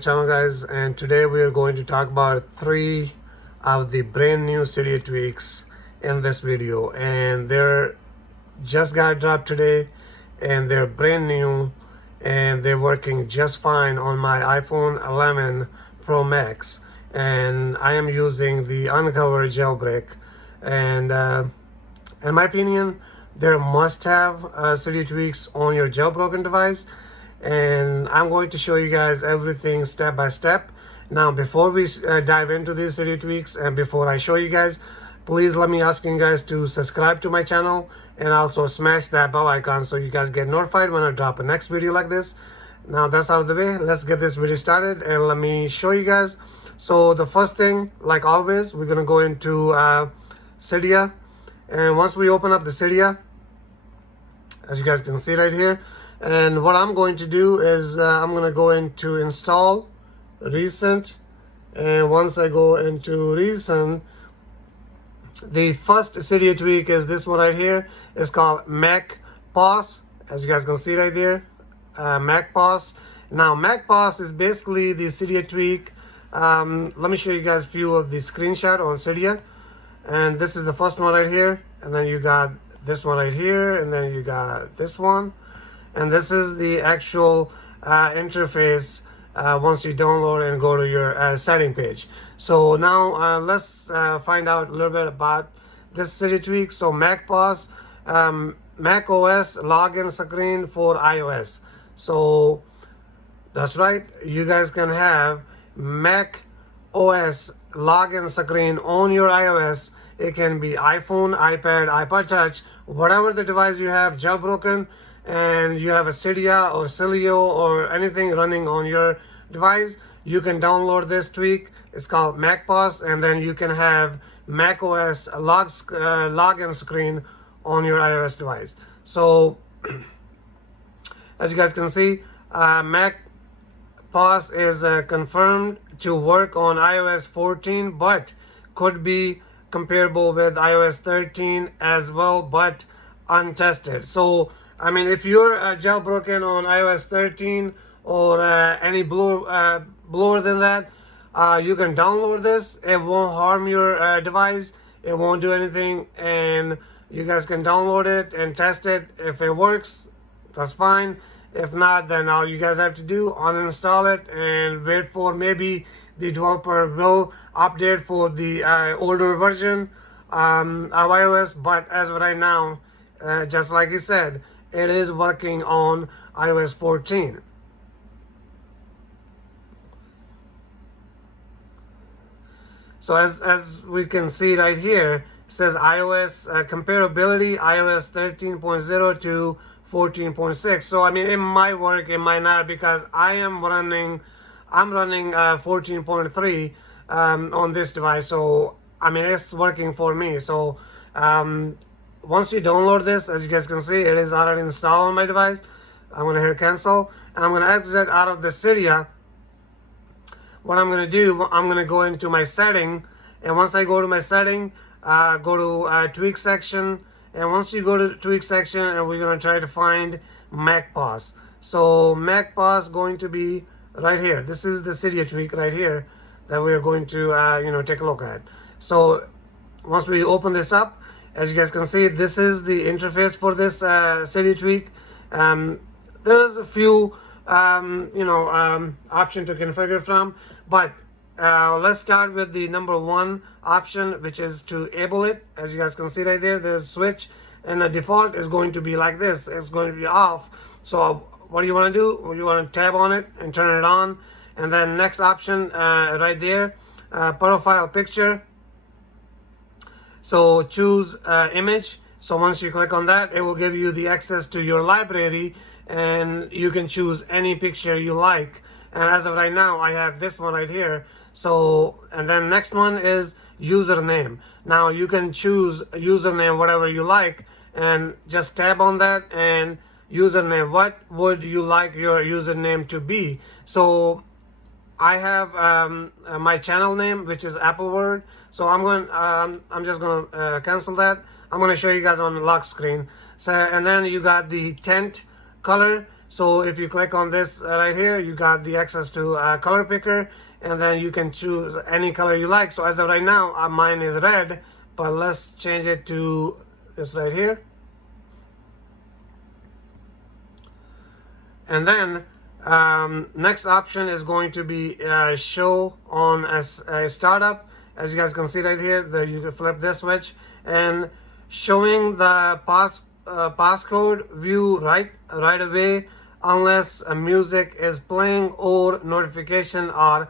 channel, guys, and today we are going to talk about 3 of the brand new Cydia tweaks in this video, and they're just got dropped today and they're brand new and they're working just fine on my iPhone 11 Pro Max, and I am using the Unc0ver Jailbreak, and in my opinion they're must-have Cydia tweaks on your jailbroken device, and I'm going to show you guys everything step by step. Now, before we dive into these Cydia tweaks and before I show you guys, please let me ask you guys to subscribe to my channel and also smash that bell icon so you guys get notified when I drop a next video like this. Now that's out of the way, let's get this video started and let me show you guys. So the first thing, like always, we're gonna go into Cydia, and once we open up the Cydia, as you guys can see right here, and what I'm going to do is I'm going to go into install recent, and once I go into recent, the first Cydia tweak is this one right here. It's called MacPass, as you guys can see right there, MacPass. Now MacPass is basically the Cydia tweak. Let me show you guys a few of the screenshot on Cydia, and this is the first one right here, and then you got this one right here, and then you got this one. And this is the actual interface once you download and go to your setting page. So now let's find out a little bit about this Cydia tweak. So MacPass, Mac OS login screen for iOS. So that's right, you guys can have Mac OS login screen on your iOS. It can be iPhone, iPad, iPod Touch, whatever the device you have jailbroken, and you have a Cydia or Cilio or anything running on your device, you can download this tweak. It's called MacPass, and then you can have Mac OS login screen on your iOS device. So as you guys can see, MacPass is confirmed to work on iOS 14, but could be comparable with iOS 13 as well, but untested. So I mean, if you're jailbroken on iOS 13 or any lower than that, you can download this. It won't harm your device. It won't do anything, and you guys can download it and test it. If it works, that's fine. If not, then all you guys have to do, uninstall it and wait for maybe the developer will update for the older version of iOS. But as of right now, just like he said, it is working on iOS 14. So as we can see right here, it says iOS comparability, iOS 13.0 to 14.6. So I mean, it might work, it might not, because I'm running 14.3 on this device. So I mean, it's working for me. So once you download this, as you guys can see, it is already installed on my device. I'm going to hit cancel, and I'm going to exit out of the Cydia. What I'm going to do, I'm going to go into my setting, and once I go to my setting, go to tweak section, and once you go to the tweak section, and we're going to try to find MacPass. So MacPass going to be right here. This is the Cydia tweak right here that we are going to take a look at. So once we open this up, as you guys can see, this is the interface for this Cydia tweak. There's a few option to configure from, but let's start with the number 1 option, which is to enable it. As you guys can see right there, there's a switch, and the default is going to be like this. It's going to be off. So what do you want to do? Well, you want to tab on it and turn it on, and then next option right there, profile picture. So choose image. So once you click on that, it will give you the access to your library, and you can choose any picture you like. And as of right now, I have this one right here. So, and then next one is username. Now you can choose username whatever you like, and just tab on that, and username, what would you like your username to be? So I have my channel name, which is Unc0ver. So I'm just gonna cancel that. I'm gonna show you guys on the lock screen. So, and then you got the tint color. So if you click on this right here, you got the access to color picker, and then you can choose any color you like. So as of right now, mine is red, but let's change it to this right here. And then next option is going to be show on as a startup. As you guys can see right here, you can flip this switch, and showing the passcode view right away unless music is playing or notification are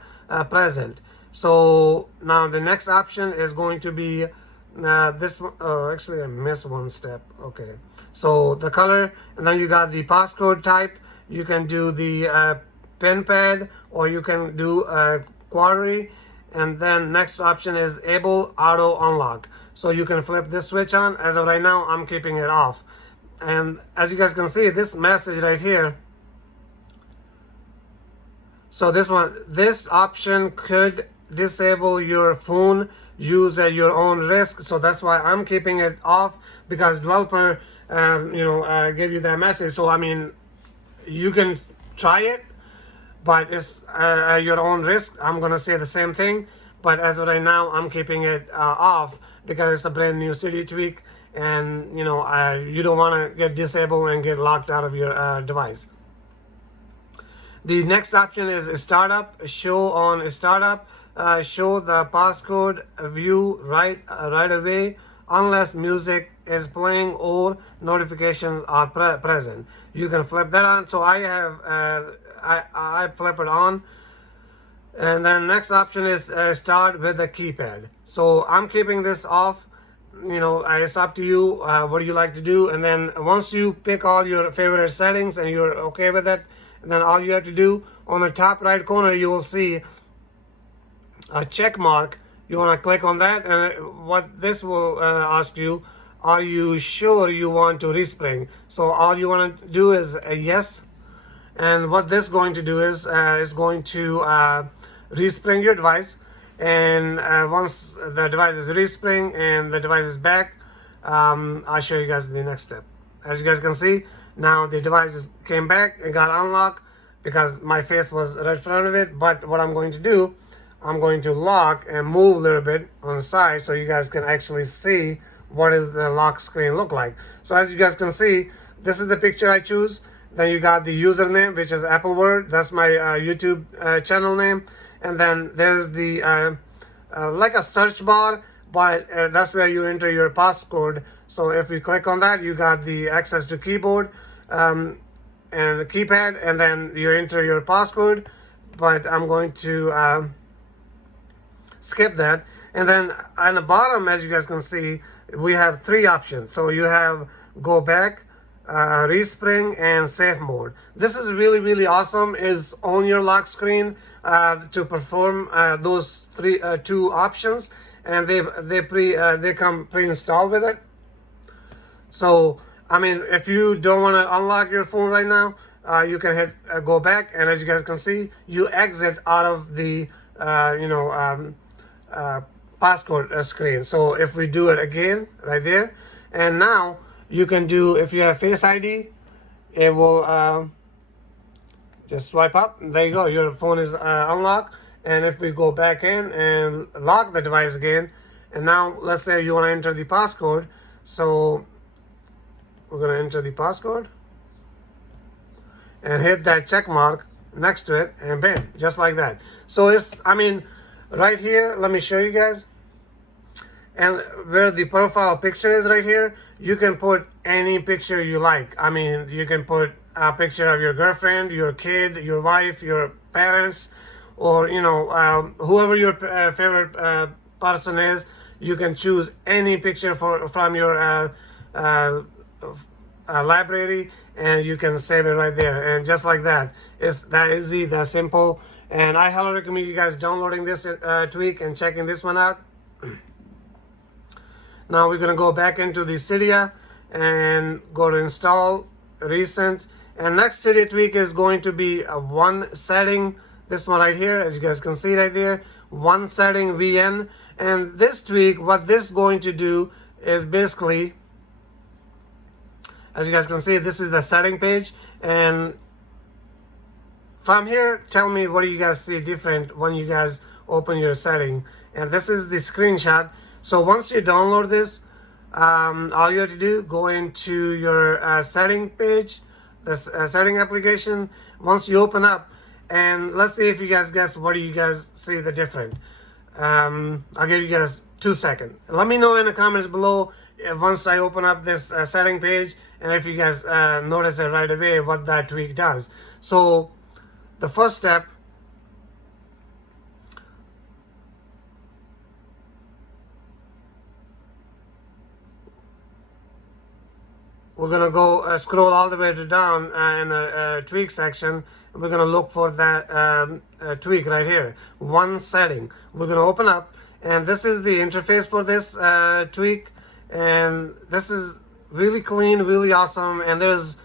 present. So now the next option is going to be this one. Oh, actually I missed one step. Okay, so the color, and then you got the passcode type. You can do the pen pad, or you can do query, and then next option is enable auto unlock. So you can flip this switch on. As of right now, I'm keeping it off. And as you guys can see, this message right here, so this option could disable your phone use at your own risk. So that's why I'm keeping it off, because developer give you that message. So I mean, you can try it, but it's at your own risk. I'm gonna say the same thing, but as of right now, I'm keeping it off because it's a brand new Cydia tweak, and you don't want to get disabled and get locked out of your device. The next option is startup. Show on a startup. Show the passcode view right away unless music is playing or notifications are present. You can flip that on. So I have I flip it on. And then next option is start with the keypad. So I'm keeping this off. It's up to you. What do you like to do? And then once you pick all your favorite settings and you're okay with it, then all you have to do, on the top right corner you will see a check mark. You want to click on that, and what this will ask you, are you sure you want to respring? So all you want to do is a yes, and what this is going to do is going to respring your device. And once the device is respring and the device is back, I'll show you guys the next step. As you guys can see, now the device came back and got unlocked because my face was right in front of it. But what I'm going to do, I'm going to lock and move a little bit on the side so you guys can actually see what does the lock screen look like. So as you guys can see, this is the picture I choose. Then you got the username, which is Apple Word. That's my YouTube channel name. And then there's the like a search bar, but that's where you enter your passcode. So if you click on that, you got the access to keyboard and the keypad, and then you enter your passcode. But I'm going to skip that. And then on the bottom, as you guys can see, we have three options. So you have go back, respring, and safe mode. This is really awesome. Is on your lock screen to perform those two options, and they come pre-installed with it. So I mean, if you don't want to unlock your phone right now, you can hit go back, and as you guys can see, you exit out of the passcode screen. So if we do it again right there, and now you can do, if you have Face ID, it will just swipe up. There you go, your phone is unlocked. And if we go back in and lock the device again, and now let's say you want to enter the passcode, so we're going to enter the passcode and hit that check mark next to it, and bam, just like that. So it's, I mean, right here, let me show you guys. And where the profile picture is right here, you can put any picture you like. I mean, you can put a picture of your girlfriend, your kid, your wife, your parents, or whoever your favorite person is. You can choose any picture from your library, and you can save it right there. And just like that, it's that easy, that simple. And I highly recommend you guys downloading this tweak and checking this one out. Now we're going to go back into the Cydia and go to install, recent. And next Cydia tweak is going to be a one setting. This one right here, as you guys can see right there, OneSettings VN. And this tweak, what this is going to do is basically, as you guys can see, this is the setting page. And from here, tell me what do you guys see different when you guys open your setting. And this is the screenshot. So once you download this, all you have to do, go into your setting page, this setting application. Once you open up, and let's see if you guys guess what do you guys see the different. I'll give you guys 2 seconds. Let me know in the comments below once I open up this setting page, and if you guys notice it right away what that tweak does. So the first step, we're gonna go scroll all the way to down in the tweak section. We're gonna look for that tweak right here, one setting. We're gonna open up, and this is the interface for this tweak, and this is really clean, really awesome, and there's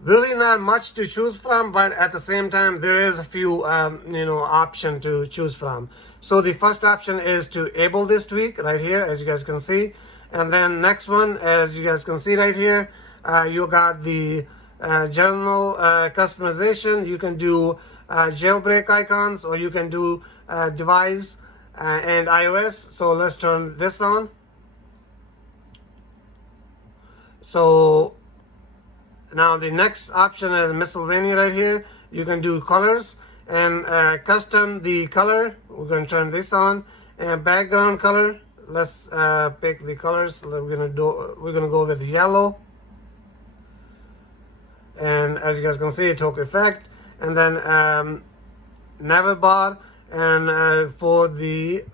really not much to choose from, but at the same time there is a few option to choose from. So the first option is to enable this tweak right here, as you guys can see. And then next one, as you guys can see right here, you got the general customization. You can do jailbreak icons, or you can do device and iOS. So let's turn this on. So now the next option is miscellaneous right here. You can do colors and custom the color. We're going to turn this on, and background color. Let's pick the colors. We're gonna go with the yellow, and as you guys can see, it took effect. And then navigation bar, and for the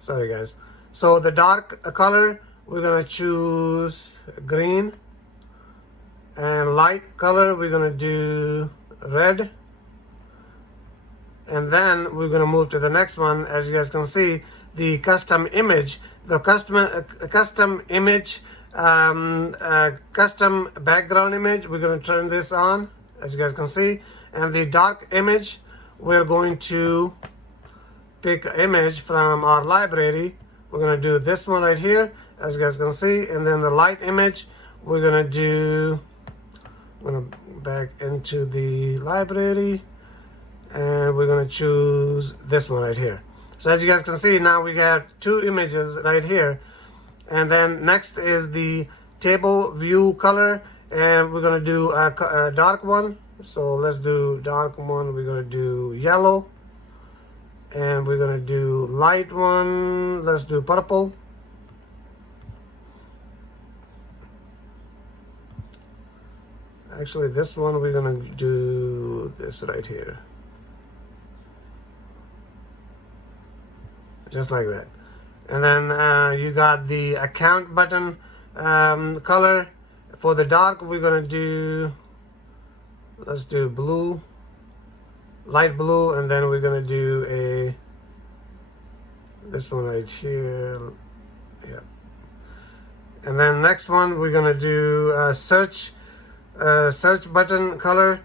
sorry guys. So the dark color, we're gonna choose green, and light color we're gonna do red. And then we're going to move to the next one. As you guys can see, the custom image, the custom image, custom background image, we're going to turn this on, as you guys can see. And the dark image, we're going to pick an image from our library. We're going to do this one right here, as you guys can see. And then the light image, we're going to back into the library, and we're going to choose this one right here. So as you guys can see, now we got 2 images right here. And then next is the table view color, and we're going to do a dark one. So let's do dark one. We're going to do yellow, and we're going to do light one. Let's do purple. Actually, this one we're going to do this right here. Just like that. And then you got the account button color. For the dark, we're gonna do, let's do blue, light blue, and then we're gonna do this one right here. Yeah. And then next one, we're gonna do search button color.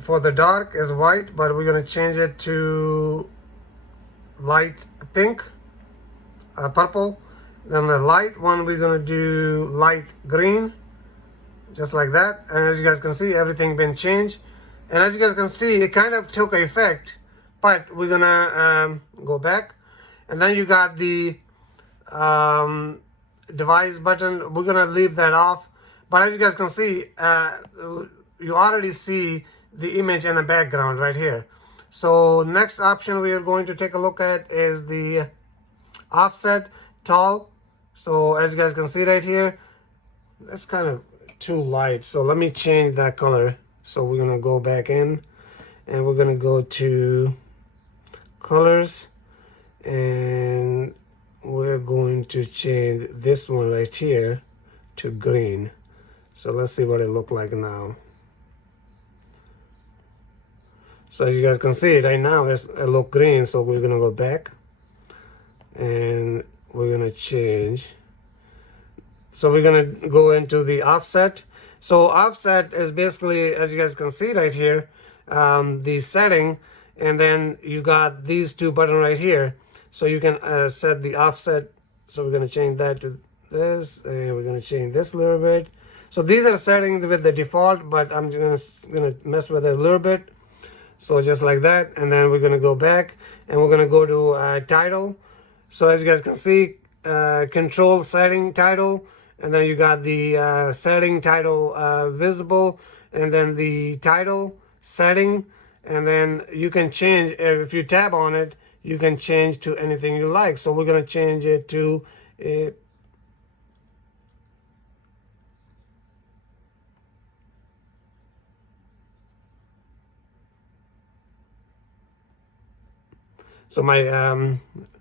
For the dark is white, but we're gonna change it to light pink, purple. Then the light one, we're gonna do light green, just like that. And as you guys can see, everything been changed. And as you guys can see, it kind of took effect, but we're gonna go back. And then you got the device button. We're gonna leave that off. But as you guys can see, you already see the image in the background right here. So next option we are going to take a look at is the offset tall. So as you guys can see right here, that's kind of too light. So let me change that color. So we're gonna go back in, and we're gonna go to colors, and we're going to change this one right here to green. So let's see what it looks like now. So as you guys can see right now, it looks green. So we're gonna go back, and we're gonna change. So we're gonna go into the offset. So offset is basically, as you guys can see right here, the setting, and then you got these 2 buttons right here. So you can set the offset. So we're gonna change that to this, and we're gonna change this a little bit. So these are settings with the default, but I'm just gonna mess with it a little bit. So just like that, and then we're gonna go back and we're gonna go to title. So as you guys can see, control setting title, and then you got the setting title visible, and then the title setting, and then you can change, if you tab on it, you can change to anything you like. So we're gonna change it to so my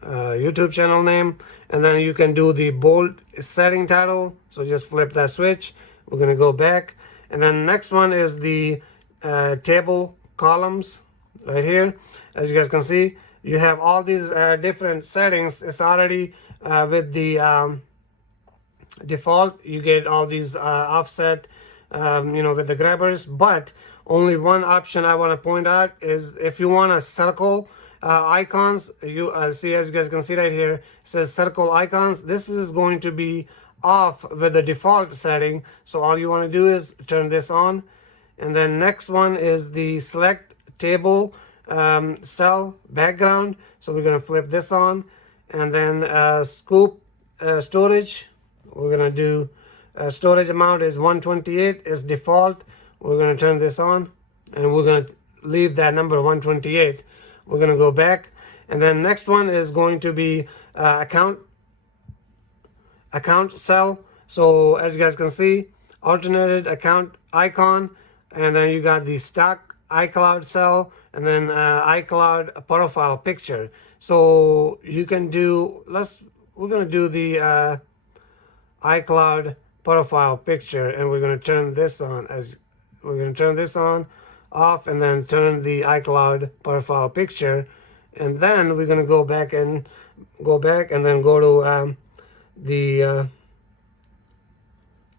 YouTube channel name, and then you can do the bold setting title. So just flip that switch. We're gonna go back, and then next one is the table columns right here. As you guys can see, you have all these different settings. It's already with the default. You get all these offset, with the grabbers, but only one option I want to point out is if you want to circle icons, you see, as you guys can see right here, it says circle icons. This is going to be off with the default setting. So all you want to do is turn this on. And then next one is the select table cell background. So we're going to flip this on. And then scoop storage. We're going to do storage amount is 128 is default. We're going to turn this on, and we're going to leave that number 128. We're going to go back, and then next one is going to be account cell. So as you guys can see, alternated account icon, and then you got the stock iCloud cell, and then iCloud profile picture. So you can do, we're going to do the iCloud profile picture, and we're going to turn this on. As we're going to turn this on, off, and then turn the iCloud profile picture, and then we're going to go back and then go to the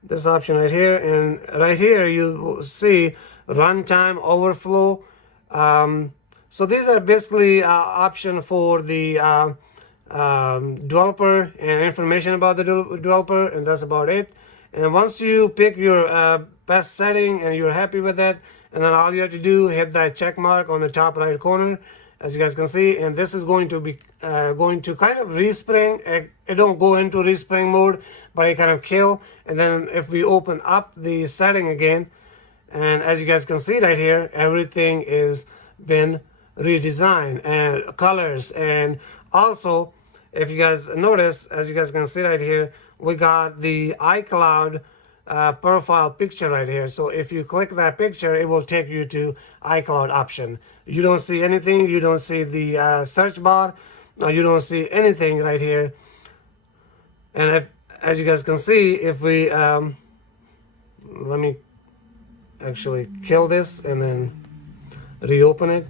this option right here, and right here you will see runtime overflow. So these are basically option for the developer and information about the developer, and that's about it. And once you pick your best setting and you're happy with that, and then all you have to do, hit that check mark on the top right corner, as you guys can see, and this is going to be going to kind of respring. It don't go into respring mode, but it kind of kill. And then if we open up the setting again, and as you guys can see right here, everything is been redesigned, and colors, and also if you guys notice, as you guys can see right here, we got the iCloud profile picture right here. So if you click that picture, it will take you to iCloud option. You don't see anything. You don't see the search bar. You don't see anything right here. And if, as you guys can see, if we let me actually kill this and then reopen it.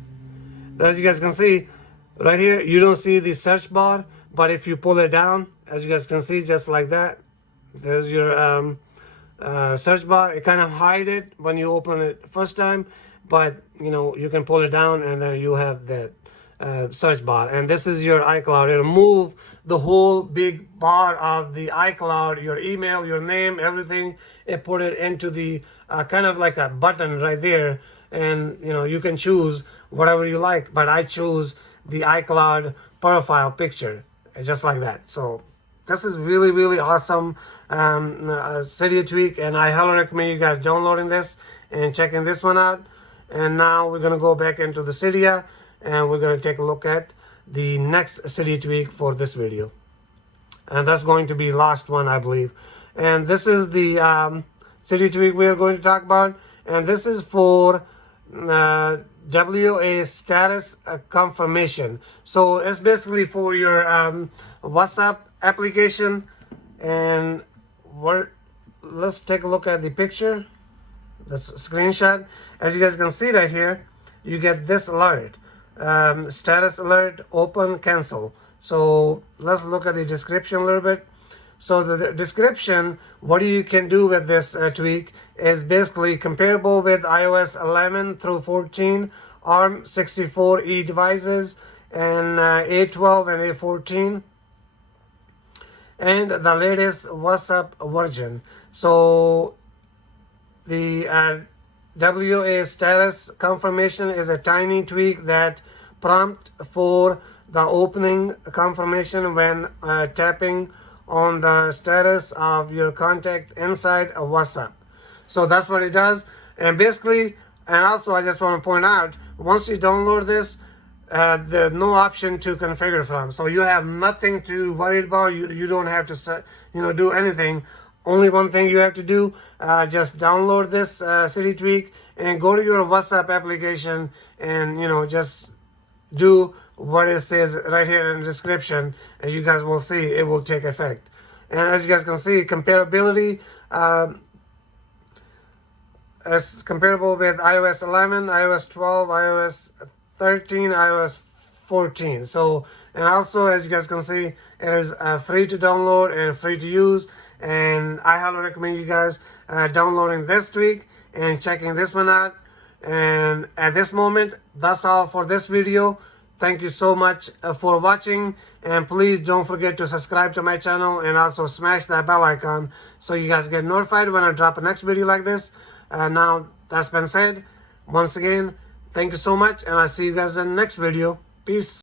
As you guys can see right here, you don't see the search bar, but if you pull it down, as you guys can see, just like that, there's your search bar. It kind of hide it when you open it first time, but you can pull it down, and then you have that search bar. And this is your iCloud. It'll move the whole big bar of the iCloud, your email, your name, everything. It put it into the kind of like a button right there, and you can choose whatever you like, but I choose the iCloud profile picture, just like that. So this is really, really awesome Cydia tweak, and I highly recommend you guys downloading this and checking this one out. And now we're going to go back into the Cydia, and we're going to take a look at the next Cydia tweak for this video. And that's going to be last one, I believe. And this is the Cydia tweak we are going to talk about, and this is for WAStatus confirmation. So it's basically for your WhatsApp application. And let's take a look at the picture. That's a screenshot. As you guys can see right here, you get this alert, status alert, open, cancel. So let's look at the description a little bit. So the description, what you can do with this tweak is basically comparable with iOS 11 through 14, ARM64E devices, and A12 and A14, and the latest WhatsApp version. So The WA status confirmation is a tiny tweak that prompt for the opening confirmation when tapping on the status of your contact inside a WhatsApp. So that's what it does. And basically, and also I just want to point out, once you download this, there's no option to configure from. So you have nothing to worry about. You don't have to set, do anything. Only one thing you have to do, just download this Cydia tweak and go to your WhatsApp application and, just do what it says right here in the description, and you guys will see it will take effect. And as you guys can see, comparability is comparable with iOS 11, iOS 12, iOS 13, iOS 14. So, and also as you guys can see, it is free to download and free to use. And I highly recommend you guys downloading this tweak and checking this one out. And at this moment, that's all for this video. Thank you so much for watching, and please don't forget to subscribe to my channel and also smash that bell icon so you guys get notified when I drop a next video like this. Now that's been said, once again, thank you so much, and I'll see you guys in the next video. Peace.